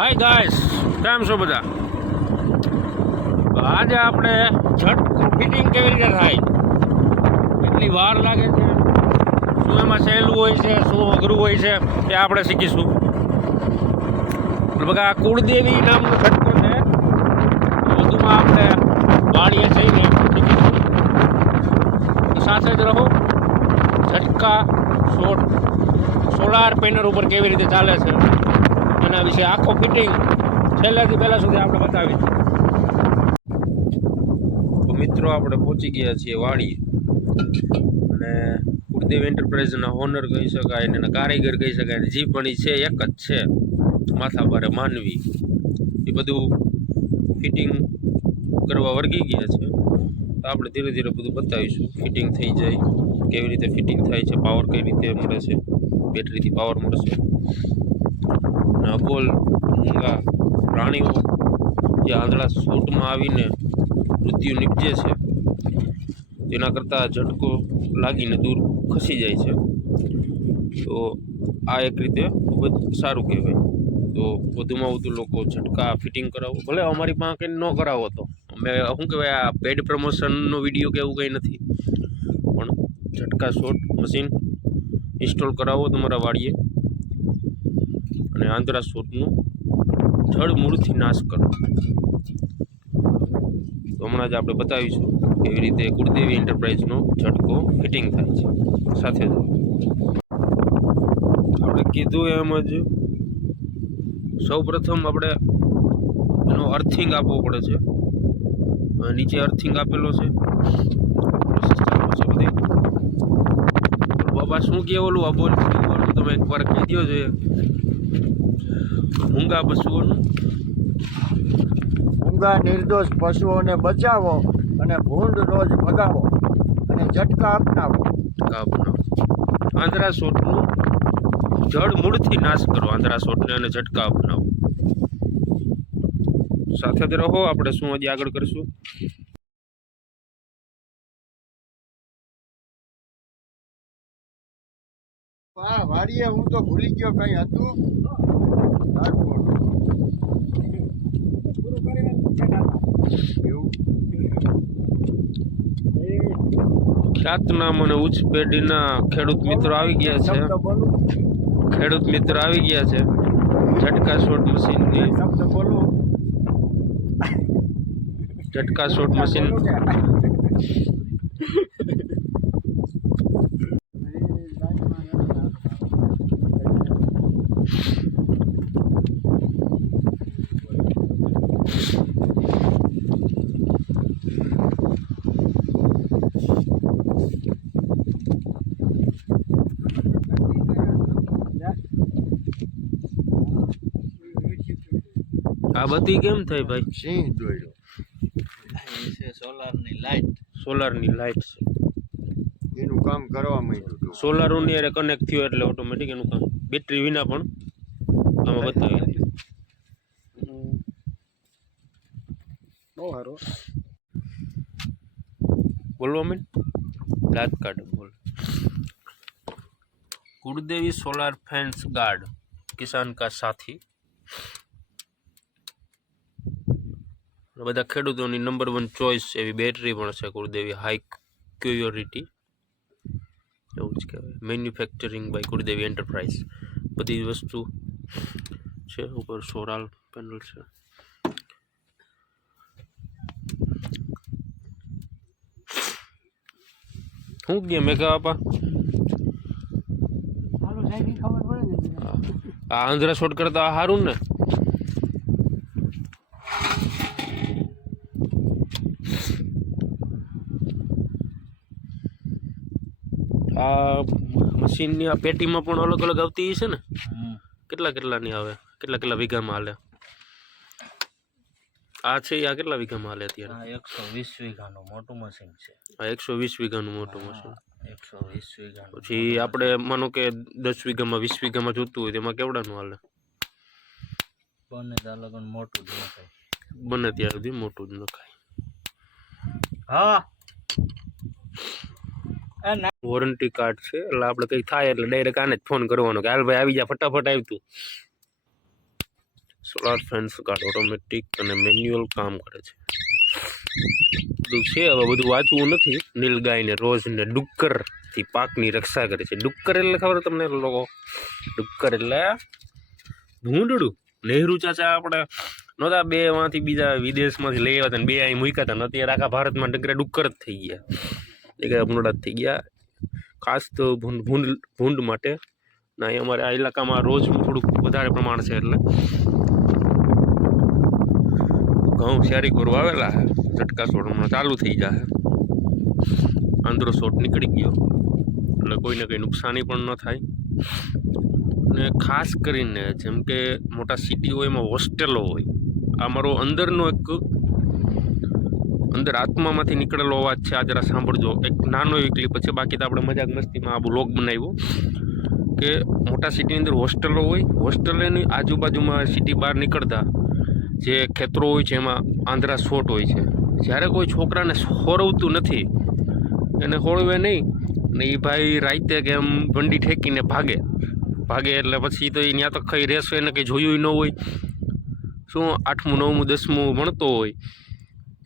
Hi guys કેમ છો બધા? આજે આપણે છઠ ફિટિંગ કેવી રીતે થાય? કેટલી વાર લાગે છે? શું એમાં સહેલું હોય છે, શું અઘરું હોય છે તે આપણે શીખીશું. બગા કુળદેવી નામનો છટકો છે. વધુમાં આપણે વાળીએ જઈને શીખીશું. સાથે જ રહો. છટકા સોલાર પેનલ ઉપર કેવી રીતે ચાલે છે? એના વિશે આખો ફિટિંગ છેલ્લેથી પહેલાં સુધી આપણે બતાવી તો મિત્રો, આપણે પહોંચી ગયા છીએ વાડી. અને કુળદેવ એન્ટરપ્રાઇઝના ઓનર કહી શકાય અને એના કારીગર કહી શકાય અને જે પણ એ છે, એક જ છે. માથા ભારે માનવી. એ બધું ફિટિંગ કરવા વર્ગી ગયા છે. તો આપણે ધીરે ધીરે બધું બતાવીશું ફિટિંગ થઈ જાય, કેવી રીતે ફિટિંગ થાય છે પાવર કઈ રીતે મળે છે બેટરીથી પાવર મળશે. અબોલ મૂંગા પ્રાણીઓ જે આંધળા સૂટમાં આવીને મૃત્યુ નીપજે છે તેના કરતાં ઝટકો લાગીને દૂર ખસી જાય છે. તો આ એક રીતે ખૂબ જ સારું કહેવાય. તો વધુમાં વધુ લોકો ઝટકા ફિટિંગ કરાવો. ભલે અમારી પાસે કંઈ ન કરાવો તો. અમે શું કહેવાય, આ પેડ પ્રમોશનનો વીડિયો કે એવું કંઈ નથી. પણ ઝટકા, શોટ, મશીન ઇન્સ્ટોલ કરાવો તમારા વાડીએ. અને આંધળા શોટનું જળ મૂળથી નાશ કરો. તો હમણાં જ આપણે બતાવીશું કેવી રીતે કુળદેવી એન્ટરપ્રાઇઝનો ઝટકો ફિટિંગ થાય છે. સાથે જ આપણે કીધું એમ જ સૌ પ્રથમ આપણે એનો અર્થિંગ આપવો પડે છે. નીચે અર્થિંગ આપેલો છે. બાબા શું કે ઓલું અબોલ તમે એકવાર કહી દો જોઈએ. મૂંગા પશુઓનું? મૂંગા નિર્દોષ પશુઓને બચાવો અને ભૂંડ રોજ ભગાવો અને ઝટકા અપનાવો. આંધ્રા સોટનું જળ મૂળથી નાશ કરો. આંધ્રા સોટને અને ઝટકા અપનાવો. સાથે જ રહો આપણે શું હજી આગળ કરીશું? વાડીએ હું તો ભૂલી ગયો કઈ હતું. ખ્યાતનામ અને ઉચ્ચ પેઢીના ખેડૂત મિત્રો આવી ગયા છે. ખેડૂત મિત્રો આવી ગયા છે. ઝટકા શોટ મશીનની ઝટકા શોટ મશીન બોલું કે? આ બધી કેમ થઈ ભાઈ? સિંહ દોર્યો છે સોલારની લાઈટ સોલારની લાઇટ એનું કામ કરવા માંડ્યું હતું સોલારની અરે કનેક્ટ થયો એટલે ઓટોમેટિક એનું કામ. બેટરી વિના પણ આમાં બતાવી. દે બહુ સારું. બોલવા મેં દાંત કાઢ બોલ. કુળદેવી સોલાર ફેન્સ ગાર્ડ કિસાન કા સાથી. બધા ખેડૂતોની નંબર વન ચોઈસ એવી બેટરી પણ છે કુળદેવી. હાઈ ક્યુરિટી એવું જ કહેવાય. મેન્યુફેક્ચરિંગ બાય કુળદેવી એન્ટરપ્રાઇઝ બધી વસ્તુ છે. ઉપર સોરાલ પેનલ છે. શું કે મેઘા બાપા આ આંધ્રા શોટ કરતા સારું ને આ મશીનની આ પેટીમાં પણ અલગ અલગ આવતી છે ને? કેટલા કેટલાની આવે? કેટલા કેટલા વીઘામાં હાલે? આ છે આ કેટલા વીઘામાં હાલે અત્યારે? એકસો વીસ વીઘાનું મોટું મશીન છે. આ એકસો વીસ વીઘાનું મોટું મશીન. એકસો વીસ વીઘાનું. પછી આપણે માનો કે દસ વીઘામાં વીસ વીઘામાં જોતું હોય તેમાં કેવડાનું હાલે? બંને તાલુકાનું મોટું જ નખાય બને ત્યાં સુધી મોટું જ નખાય હા. વોરંટી કાર્ડ છે, એટલે આપણે કંઈક થાય એટલે ડાયરેક્ટ આને જ ફોન કરવાનો કે હાલ ભાઈ આવી જા, ફટાફટ આવ્યું તું. સોલાર ફેન્સ કાર્ડ ઓટોમેટિક અને મેન્યુઅલ કામ કરે છે. બધું છે, હવે બધું વાંચવું નથી. નીલગાય ને રોજ ને ડુક્કરથી પાકની રક્ષા કરે છે. ડુક્કર એટલે ખબર તમને લોકો? ડુક્કર એટલે ભૂંડડું નહેરુ ચાચા આપણે નહોતા બે માંથી બીજા વિદેશમાંથી લઈ આવ્યા હતા બે અહીં મૂક્યા હતા અત્યારે આખા ભારતમાં ડગરા ડુક્કર જ થઈ ગયા. ડગરા ભૂંડા જ થઈ ગયા. ખાસ તો ભૂંડ ભૂંડ ભૂંડ માટે. ના અમારે આ ઇલાકામાં રોજનું થોડુંક વધારે પ્રમાણ છે એટલે. ઘઉં શેરી કોર આવેલા છે ઝટકા હમણાં ચાલુ થઈ જાય આંદરો શોટ નીકળી ગયો. એટલે કોઈને કંઈ નુકસાની પણ ન થાય. ને ખાસ કરીને જેમ કે મોટા સિટી હોય એમાં હોસ્ટેલો હોય. આ મારો અંદરનો એક અંદર આત્મામાંથી નીકળેલો અવાજ છે, આ જરા સાંભળજો. એક નાનો એવી ક્લિપ છે, બાકી તો આપણે મજાક મસ્તીમાં આ બ્લોગ બનાવ્યો. કે મોટા સિટીની અંદર હોસ્ટેલો હોય, હોસ્ટેલની આજુબાજુમાં સિટી બહાર નીકળતા જે ખેતરો હોય છે, એમાં આંધ્રા શોટ હોય છે. જ્યારે કોઈ છોકરાને હોરવતું નથી, એને હોળવે નહીં, ને એ ભાઈ રાતે કે એમ વંડી ઠેકીને ભાગે. ભાગે એટલે પછી તો એ ત્યાં તો કંઈ રહેશે, એને કંઈ જોયું ન હોય. શું આઠમું, નવમું, દસમું ભણતો હોય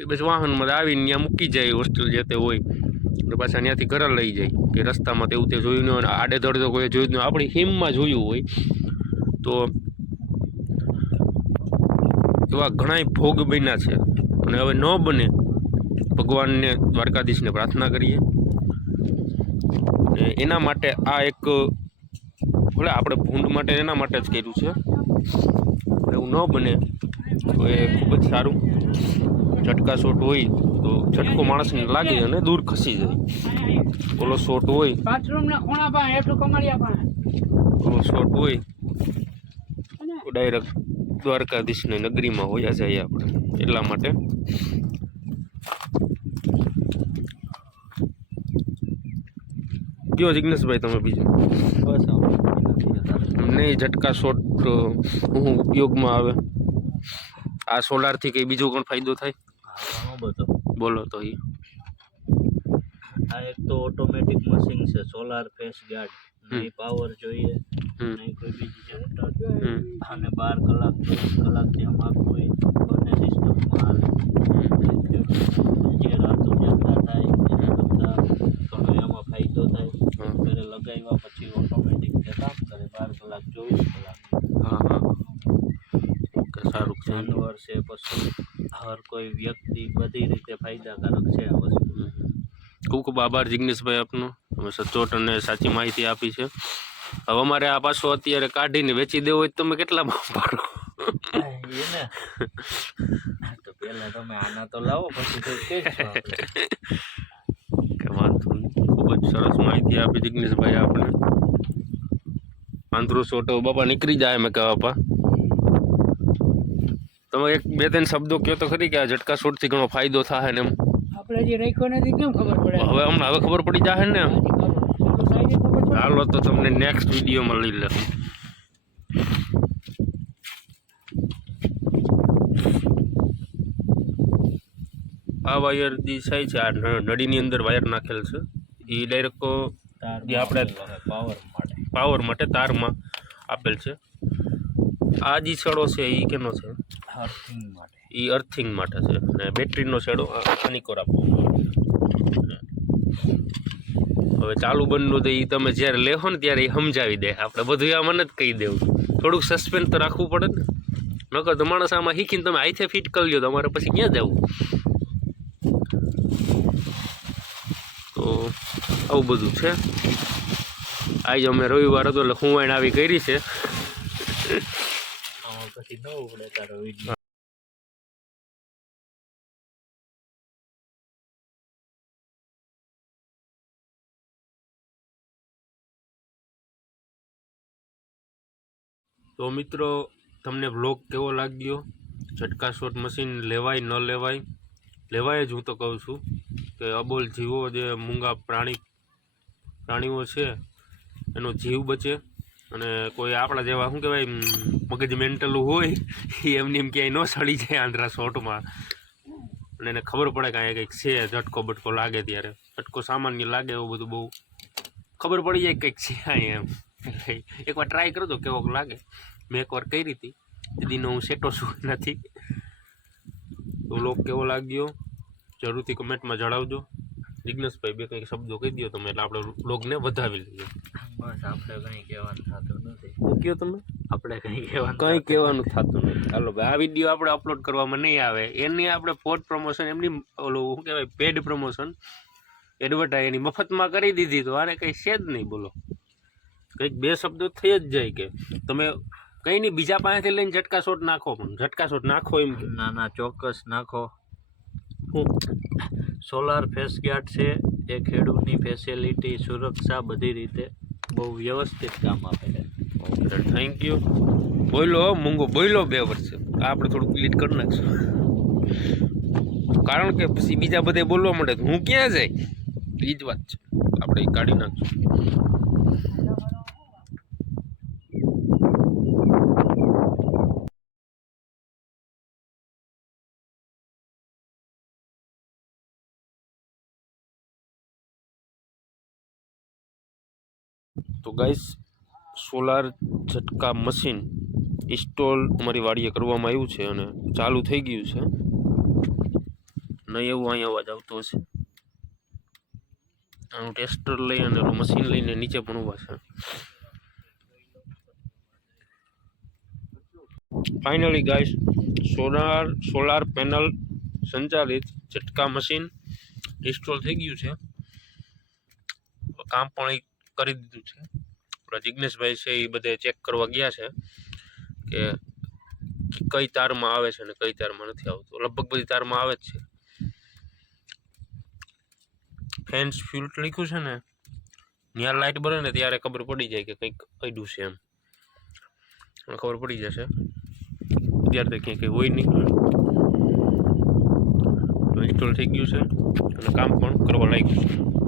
એ બસ વાહનમાં આવીને ત્યાં મૂકી જાય હોસ્ટેલ જે તે હોય. અને પાછા ત્યાંથી ઘરે લઈ જાય. કે રસ્તામાં તેવું તે જોયું ન હોય. અને આડે ધડ તો કોઈ જોયું ન આપણી હિમમાં જોયું હોય. તો એવા ઘણાય ભોગ બન્યા છે. અને હવે ન બને, ભગવાનને, દ્વારકાધીશને પ્રાર્થના કરીએ. અને એના માટે આ એક, ભલે આપણે ભૂંડ માટે એના માટે જ કર્યું છે. એવું ન બને, તો એ ખૂબ જ સારું. ઝટકા શોટ હોય તો ઝટકો માણસને લાગે અને દૂર ખસી જાય. ઓલો શોટ હોય ઓલો શોટ હોય ડાયરેક્ટ દ્વારકાધીશની નગરીમાં હોયા જાય આપણે. એટલા માટે કયો જિગ્નેશભાઈ તમે બીજું? અમને ઝટકા શોટ હું ઉપયોગમાં આવે? આ સોલારથી કંઈ બીજો પણ ફાયદો થાય? ઘણો બધો. બોલો તો એ આ એક તો ઓટોમેટિક મશીન છે સોલાર ફેસ ગાર્ડ નહીં પાવર જોઈએ નહીં કોઈ બીજી જનરેટર અને બાર કલાક ચોવીસ કલાક ત્યાં આખું હોય બંને સિસ્ટમમાં હાલે. જે રાતો જાગતા થાય બધા કરતાં ઘણો એમાં ફાયદો થાય. ઘરે લગાવ્યા પછી ઓટોમેટિક તે કામ કરે બાર કલાક ચોવીસ કલાક. હા હા. ઓકે સારું. જાનવર છે પશુ. હર કોઈ વ્યક્તિ બધી રીતે ફાયદાકારક છે આ વસ્તુ. ખૂબ ખૂબ આભાર જિગ્નેશભાઈ આપનો. તમે સચોટ અને સાચી માહિતી આપી છે. હવે અમારે આ પાછો અત્યારે કાઢીને વેચી દેવો હોય તો તમે કેટલામાં પાડો એને તો પહેલા તમે આના તો લાવો પછી તો કે વાંધો ખૂબ જ સરસ માહિતી આપી જિગ્નેશભાઈ આપણે આંધ્રો સોટો બાપા નીકળી જાય મેં કહા બાપા તમે એક બે ત્રણ શબ્દો કહો તો ખરી કે આ ઝટકા શોટથી ઘણો ફાયદો થાય ને એમ? આપણે જે રાખ્યો નથી કેમ ખબર પડે? હવે હમણાં હવે ખબર પડી જાય ને ચાલો તો તમને નેક્સ્ટ વિડીયોમાં લઈ લઉં આ વાયર જે થાય છે આ ન- નળીની અંદર વાયર નાખેલ છે. એ ડાયરેક્ટ જે આપણે- પાવર માટે. પાવર માટે તારમાં આપેલ છે. આ જે છડો છે એ કેનો છે? અર્થિંગ માટે. એ અર્થિંગ માટે છે. અને બેટરીનો આ આનીકોર આપો હવે ચાલુ બંધનું તો એ તમે જ્યારે લેહો ને ત્યારે એ સમજાવી દે. આપણે બધું આ મને જ કહી દેવું. થોડુંક સસ્પેન્સ તો રાખવું પડે ને. નકર તો માણસ આમાં શીખીને તમે આઈથે ફિટ કરી લ્યો તમારે પછી ક્યાં જવું? તો આવું બધું છે. આજે અમે રવિવાર હતો એટલે હુંવાઈન આવી કરી છે. આમાં ન ઉડે તારો વીડિયો તો મિત્રો, તમને બ્લોગ કેવો લાગ્યો? ઝટકા શોટ મશીન લેવાય, ન લેવાય? લેવાય જ હું તો કહું છું કે અબોલ જીવો જે મૂંગા પ્રાણી પ્રાણીઓ છે, એનો જીવ બચે. અને કોઈ આપણા જેવા, શું કહેવાય મગજ મેન્ટલું હોય, એ એમની એમ ક્યાંય ન સડી જાય આંધ્રા શોટમાં. અને એને ખબર પડે કે અહીંયા કંઈક છે, ઝટકો બટકો લાગે ત્યારે. ઝટકો સામાન્ય લાગે એવું બધું બહુ. ખબર પડી જાય કંઈક છે અહીંયા એમ. એકવાર ટ્રાય કરો તો કેવોક લાગે. મેં એકવાર કરી હતી. દીદીનો હું સેટો છું નથી. તો લોક કેવો લાગ્યો? જરૂરથી કમેન્ટમાં જણાવજો. જિજ્ઞેશભાઈ બે કંઈક શબ્દો કહી દો તમે, એટલે આપણે લોગને વધાવી લઈએ. બસ આપણે કંઈ કહેવાનું થતું નથી. કહો તમે? આપણે કંઈ કહેવાનું કંઈ કહેવાનું થતું નથી. ચાલો ભાઈ આ વીડિયો આપણે અપલોડ કરવામાં નહીં આવે. એની આપણે પોટ પ્રમોશન એમની ઓલું શું કહેવાય પેડ પ્રમોશન એડવર્ટાઈઝ એની મફતમાં કરી દીધી. તો આને કંઈ છે જ નહીં બોલો. કંઈક બે શબ્દો થઈ જ જાય કે. તમે કંઈ નહીં બીજા પાસેથી લઈને ઝટકા શોટ નાખો પણ. ઝટકા શોટ નાખો એમ ના ના ચોક્કસ નાખો. સોલાર ફેસ ગાર્ડ છે. એ ખેડૂતની ફેસિલિટી સુરક્ષા બધી રીતે બહુ વ્યવસ્થિત કામ આપે છે. થેન્ક યુ બોલો મૂંગો બોલો બે વર્ષે. આપણે થોડુંક ક્લિટ કરી નાખશું. કારણ કે પછી બીજા બધે બોલવા માંડે હું ક્યાં જાય? એ જ વાત છે. આપણે કાઢી નાખશું. તો ગાઈસ સોલાર ઝટકા મશીન ઇન્સ્ટોલ અમારી વાડીએ કરવામાં આવ્યું છે અને ચાલુ થઈ ગયું છે. નહીં એવું અહીંયા અવાજ આવતો હશે. આનું ટેસ્ટર લઈ અને મશીન લઈને નીચે પણ ઊભા છે. Finally guys solar solar panel સંચાલિત ઝટકા મશીન ઇન્સ્ટોલ થઈ ગયું છે. કામ પણ ઈ કરી દીધું છે. આપણા જિજ્ઞેશભાઈ છે એ બધે ચેક કરવા ગયા છે કે કઈ તારમાં આવે છે ને કઈ તારમાં નથી આવતું. લગભગ બધી તારમાં આવે જ છે. ફેન્સ ફ્યુલ્ટ લખ્યું છે ને ત્યાં લાઇટ બને ને ત્યારે ખબર પડી જાય કે કંઈક અડ્યું છે એમ. ખબર પડી જશે. અત્યારે ક્યાંય કંઈ હોય નહીં. ઇન્સ્ટોલ થઈ ગયું છે અને કામ પણ કરવા લાગ્યું છે.